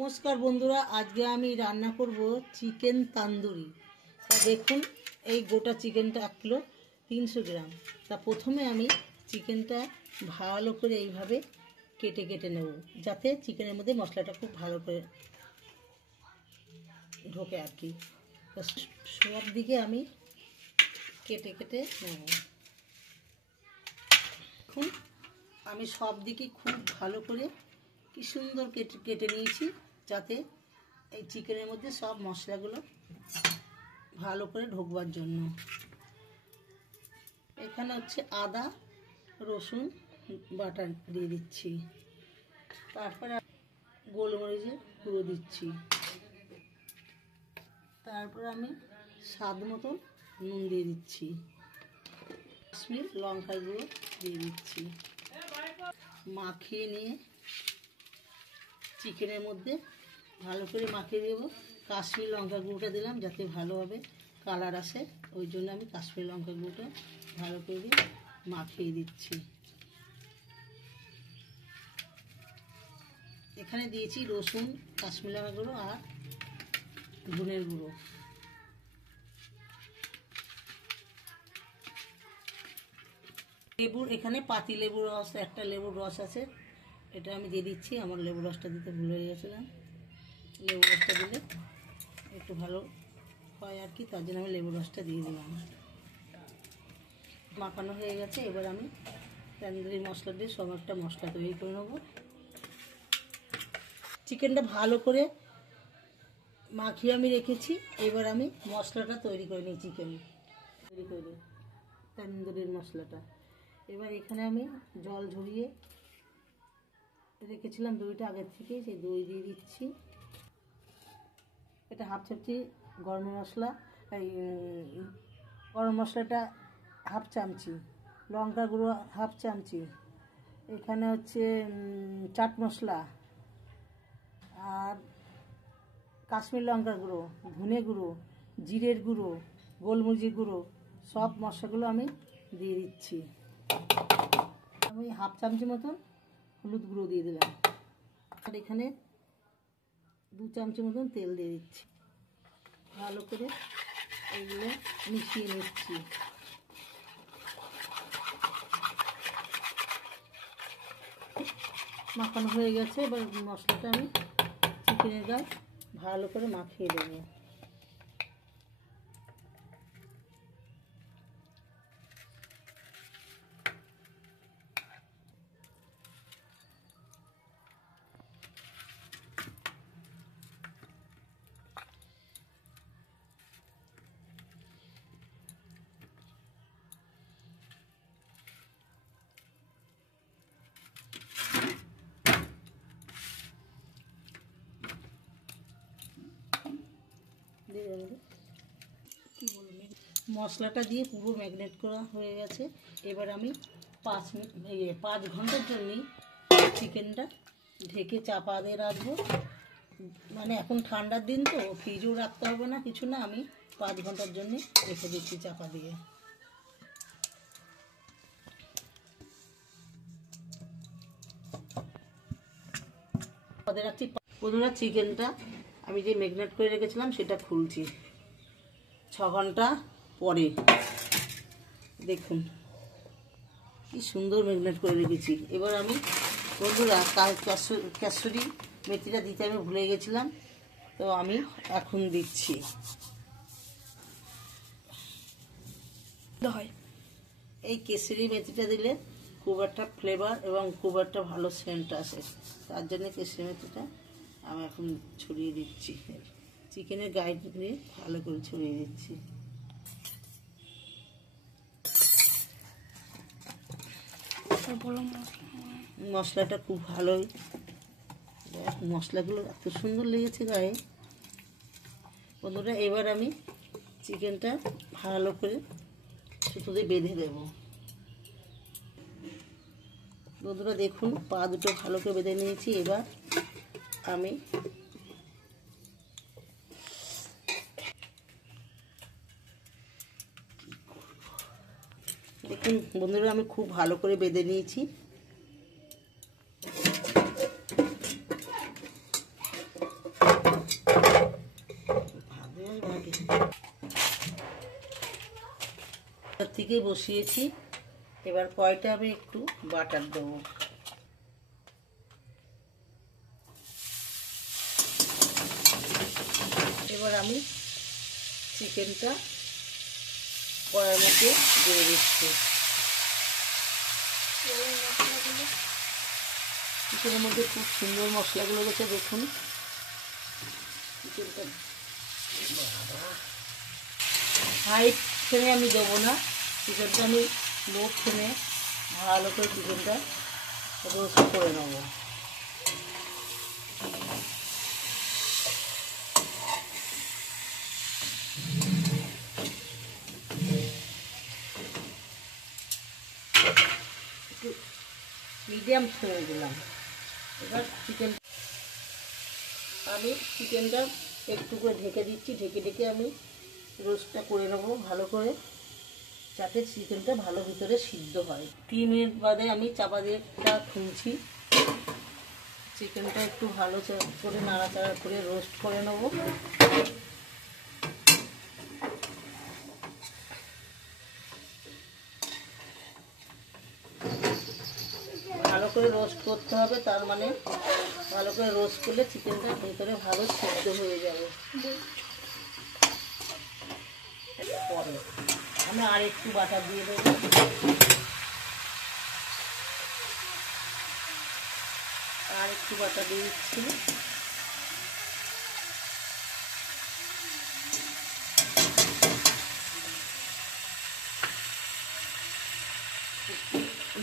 नमस्कार बंधुरा आज के आमी रान्ना करब चिकेन तंदूरी। देखुन এই গোটা চিকেনটা 1 কিলো 300 গ্রাম। তা প্রথমে আমি চিকেনটা ভালো করে এইভাবে কেটে কেটে নেব যাতে চিকেনের মধ্যে মশলাটা খুব ভালো করে ঢোকে আর কি। সব দিকে আমি কেটে কেটে নেব। এখন আমি সব দিকে খুব ভালো করে কি সুন্দর কেটে কেটে নিয়েছি যাতে এই চিকেনের মধ্যে সব মশলাগুলো ভালো করে ঢোকবার জন্য। এখানে হচ্ছে আদা রসুন বাটা দিয়ে দিচ্ছি, তারপরে গোলমরিচের গুঁড়ো দিচ্ছি, তারপর আমি স্বাদ মতো নুন দিয়ে দিচ্ছি, কাশ্মীর লঙ্কার গুঁড়ো দিয়ে দিচ্ছি। মাখিয়ে নিয়ে চিকেনের মধ্যে ভালো করে মাখিয়ে দেবো। কাশ্মীর লঙ্কা গুঁড়োটা দিলাম যাতে ভালোভাবে কালার আসে, ওই জন্য আমি কাশ্মীর লঙ্কা গুঁড়োটা ভালো করে মাখিয়ে দিচ্ছি। এখানে দিয়েছি রসুন, কাশ্মীর লঙ্কা গুঁড়ো আর ধনের গুঁড়ো। লেবুর এখানে পাতি লেবুর রস, একটা লেবুর রস আছে, এটা আমি দিয়ে দিচ্ছি। আমার লেবুর রসটা দিতে ভুলে গেছিলাম। লেবুর রসটা দিলে একটু ভালো হয় আর কি, তার জন্য আমি লেবুর রসটা দিয়ে দিলাম। মাখানো হয়ে গেছে, এবার আমি তন্দুরি মশলা দিয়ে সব একটা মশলা তৈরি করে নেব। চিকেনটা ভালো করে মাখিয়ে আমি রেখেছি, এবার আমি মশলাটা তৈরি করে নিই। চিকেন তৈরি করে তন্দুরির মশলাটা এবার এখানে আমি জল ঝরিয়ে রেখেছিলাম দইটা আগের থেকে, সেই দই দিয়ে দিচ্ছি। এটা হাফ চামচি গরম মশলা, এই গরম মশলাটা হাফ চামচি, লঙ্কা গুঁড়ো হাফ চামচি, এখানে হচ্ছে চাট মশলা আর কাশ্মীর লঙ্কার গুঁড়ো, ধনে গুঁড়ো, জিরের গুঁড়ো, গোলমরিচের গুঁড়ো, সব মশলাগুলো আমি দিয়ে দিচ্ছি। আমি হাফ চামচি মতন হলুদ গুঁড়ো দিয়ে দিলাম, আর এখানে 2 চামচি মতন তেল দিয়ে দিচ্ছি। ভালো করে এগুলো মিশিয়ে নিচ্ছি। মাখানো হয়ে গেছে, এবার মশলাটা আমি চিকেনের গায়ে ভালো করে মাখিয়ে দেবো। মশলাটা দিয়ে পুরো ম্যাগনেট করা হয়ে গেছে। এবার আমি 5 ঘন্টার জন্য চিকেনটা ঢেকে চাপা দিয়ে রাখবো। মানে এখন ঠান্ডার দিন তো ফ্রিজেও রাখতে হবে না, কিছু না, আমি 5 ঘন্টার জন্য রেখে দিচ্ছি চাপা দিয়ে। রাখছি বন্ধুরা, চিকেনটা আমি যে ম্যাগনেট করে রেখেছিলাম সেটা খুলছি 6 ঘন্টা পরে। দেখুন কি সুন্দর ম্যাগনেট করে রেখেছি। এবার আমি বন্ধুরা কাসুরি মেথিটা দিতে আমি ভুলে গেছিলাম, তো আমি এখন দিচ্ছি। এই কেসরি মেথিটা দিলে খুব একটা ফ্লেভার এবং খুব একটা ভালো সেন্ট আসে, তার জন্য কেসরি মেথিটা আমি এখন ছড়িয়ে দিচ্ছি। চিকেনের গায়ে দিয়ে ভালো করে ছড়িয়ে দিচ্ছি। মশলাটা খুব ভালোই, মশলাগুলো এত সুন্দর লেগেছে গায়ে বন্ধুরা। এবার আমি চিকেনটা ভালো করে সুতো দিয়ে বেঁধে দেব। বন্ধুরা দেখুন, পা দুটো ভালো করে বেঁধে নিয়েছি। এবার আমি দেখুন বন্ধুরা, আমি খুব ভালো করে বেঁধে নিয়েছি। থেকেই বসিয়েছি। এবার কয়টা আমি একটু বাটার দেবো। এবার আমি চিকেনটা কড়াইয়ের মধ্যে দিয়ে দিচ্ছি। চিকেনের মধ্যে খুব সুন্দর মশলাগুলো গেছে দেখুন। চিকেনটা হাই ফ্লেমে আমি দেবো না, চিকেনটা আমি লো ফ্লেমে ভালো করে চিকেনটা রোস্ট করে নেব। একটু মিডিয়াম ফ্লেমে দিলাম। এবার আমি চিকেনটা একটু করে ঢেকে দিচ্ছি। ঢেকে আমি রোস্টটা করে নেব ভালো করে, যাতে চিকেনটা ভালো ভিতরে সিদ্ধ হয়। 3 মিনিট বাদে আমি চাপা দিয়ে খুলছি। চিকেনটা একটু ভালো করে নাড়াচাড়া করে রোস্ট করে নেব। ভালো করে রোস্ট করতে হবে, তার মানে ভালো করে রোস্ট করলে চিকেনটা ভিতরে ভালো সিদ্ধ হয়ে যাবে। পরে আমি আর একটু বাটার দিয়ে দেবো। আর একটু বাটার দিয়ে দিচ্ছি।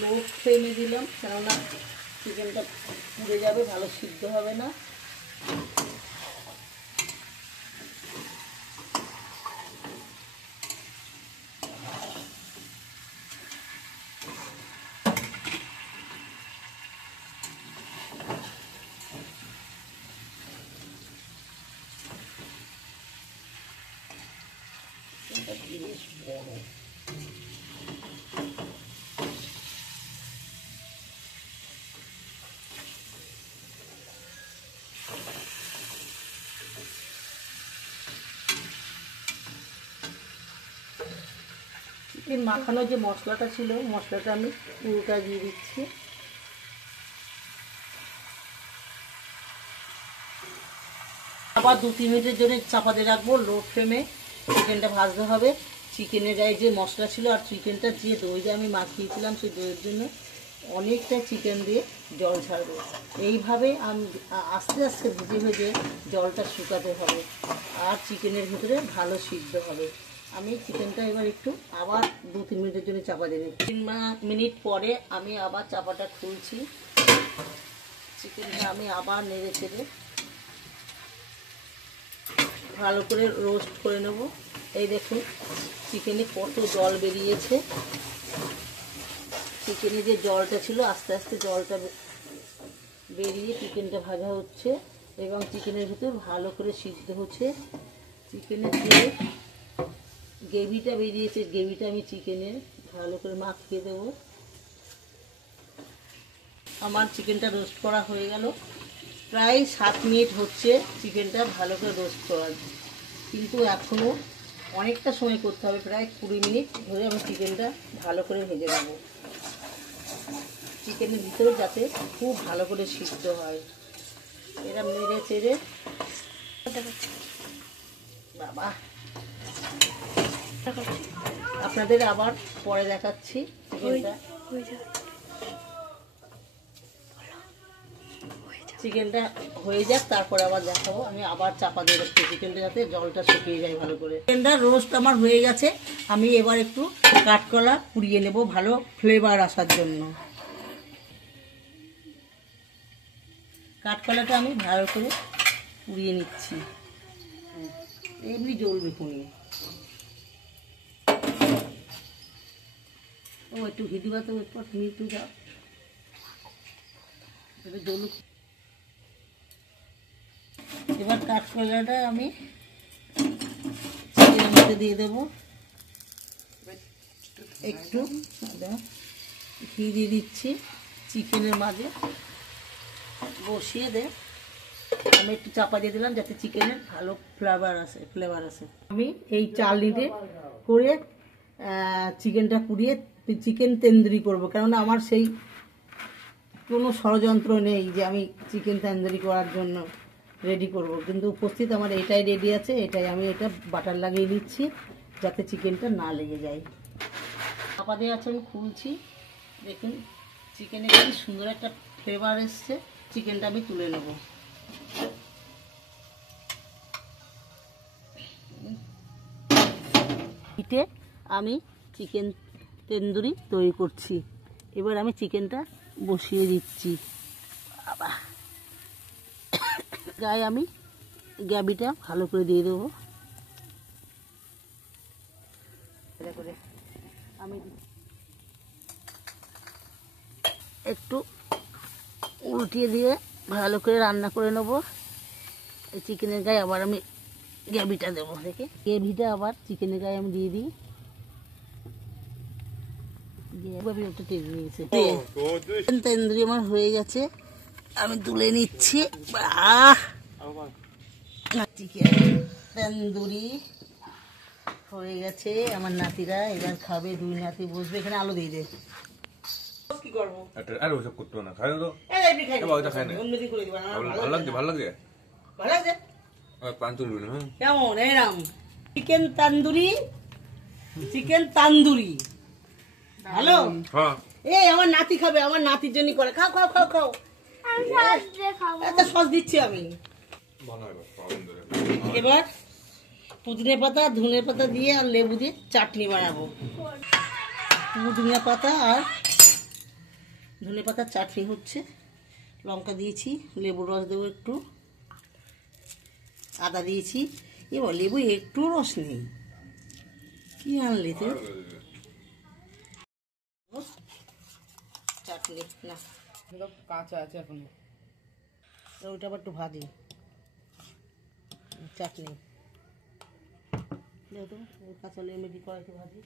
লো ফ্লেমে দিলাম, কেননা চিকেনটা পুড়ে যাবে, ভালো সিদ্ধ হবে না। বেশ বড়। চিকেন মাখানোর যে মশলাটা ছিল, মশলাটা আমি পুরোটা দিয়ে দিচ্ছি। আবার 2-3 মিনিটের জন্য চাপা দিয়ে রাখবো লো ফ্লেমে। চিকেনটা ভাজতে হবে। চিকেনের গায়ে যে মশলা ছিল আর চিকেনটা যে দই দিয়ে আমি মাখিয়েছিলাম, সেই দইয়ের জন্য অনেকটা চিকেন দিয়ে জল ছাড়বে। এইভাবে আমি আস্তে আস্তে ভেজে জলটা শুকাতে হবে, আর চিকেনের ভিতরে ভালো সিদ্ধ হবে। আমি চিকেনটা এবার একটু আবার 2-3 মিনিটের জন্য চাপা দিয়ে দিই। 3 মিনিট পরে আমি আবার চাপাটা খুলছি। চিকেনটা আমি আবার নেড়ে চেড়ে ভালো করে রোস্ট করে নেব। এই দেখুন চিকেনে কত জল বেরিয়েছে। চিকেনে যে জলটা ছিল আস্তে আস্তে জলটা বেরিয়ে চিকেনটা ভাজা হচ্ছে এবং চিকেনের ভিতরে ভালো করে সিদ্ধ হচ্ছে। চিকেনের যে গ্রেভিটা বেরিয়েছে, গ্রেভিটা আমি চিকেনে ভালো করে মাখিয়ে দেব। আমার চিকেনটা রোস্ট করা হয়ে গেল। প্রায় 7 মিনিট হচ্ছে চিকেনটা ভালো করে রোস্ট করা, কিন্তু এখনও অনেকটা সময় করতে হবে। প্রায় 20 মিনিট ধরে আমি চিকেনটা ভালো করে ভেজে নেব, চিকেনের ভিতরে যাতে খুব ভালো করে সিদ্ধ হয়। এরা নেড়ে চেড়ে বাবা আপনাদের আবার পরে দেখাচ্ছি। চিকেনটা হয়ে যাক, তারপরে আবার দেখাবো। আমি আবার চাপা দিয়ে রাখছি চিকেনটা, যাতে জলটা শুকিয়ে যায় ভালো করে। চিকেনটা রোস্ট আমার হয়ে গেছে। আমি এবার একটু কাঠকলা পুড়িয়ে নেব ভালো ফ্লেভার আসার জন্য। কাঠকলাটা আমি ভালো করে পুড়িয়ে নিচ্ছি। এমনি জ্বলবে পুড়িয়ে। ও একটু ঘি দিবা তো, একটু যাও, এটা জ্বলুক। এবার কাঠকলাটা আমি চিকেনের মধ্যে দিয়ে দেবো। একটু ঘি দিয়ে দিচ্ছি চিকেনের মাঝে, বসিয়ে দে। আমি একটু চাপা দিয়ে দিলাম যাতে চিকেনের ভালো ফ্লেভার আসে। আমি এই চালনিতে করে চিকেনটা পুড়িয়ে চিকেন তন্দুরি করব, কেননা আমার সেই কোনো ষড়যন্ত্র নেই যে আমি চিকেন তন্দুরি করার জন্য রেডি করব, কিন্তু উপস্থিত আমার এটাই রেডি আছে। এটাই আমি এটা বাটার লাগিয়ে নিচ্ছি যাতে চিকেনটা না লেগে যায়। চাপা দিয়ে আছে, আমি খুলছি। দেখুন চিকেনে কি সুন্দর একটা ফ্লেভার এসছে। চিকেনটা আমি তুলে নেব। হিটে আমি চিকেন তন্দুরি তৈরি করছি। এবার আমি চিকেনটা বসিয়ে দিচ্ছি। গায়ে আমি গ্যাবিটা ভালো করে দিয়ে দেবো। করে আমি একটু উল্টিয়ে দিয়ে ভালো করে রান্না করে নেবো। এই চিকেনের গায়ে আবার আমি গ্যাবিটা দেবো। দেখে গ্যাবিটা আবার চিকেনের গায়ে আমি দিয়ে দিই। তন্দুরি আমার হয়ে গেছে, আমি তুলে নিচ্ছি। চিকেন তন্দুরি হয়ে গেছে। আমার নাতিরা এবার খাবে, 2 নাতি বসবে। এখানে আলো দিয়ে দে। কি করবো? আরে ওসব করতে না, খাই তো। ভালো লাগছে, ভালো লাগছে, ভালো লাগছে। পান তুলবি না? কেমন এরাম চিকেন তান্দুরি? চিকেন তান্দুরি ভালো। হ্যাঁ, এই আমার নাতি খাবে, আমার নাতির জন্য করে। খাও খাও খাও খাও। একটা সস দিচ্ছি আমি। এবার পুদিনা পাতা ধনে পাতা দিয়ে আর লেবু দিয়ে চাটনি বানাবো। পুদিনা পাতা আর ধনে পাতার চাটনি হচ্ছে। লঙ্কা দিয়েছি, লেবুর রস দেবো একটু, আদা দিয়েছি। এবার লেবু একটু রস নেই। কি আনলি তুই? চাটনি না, কাঁচা আছে এখন। ওইটা আবার একটু ভাজি। চাটনি যেহেতু কাঁচা লেবু কড়াইতে ভাজি।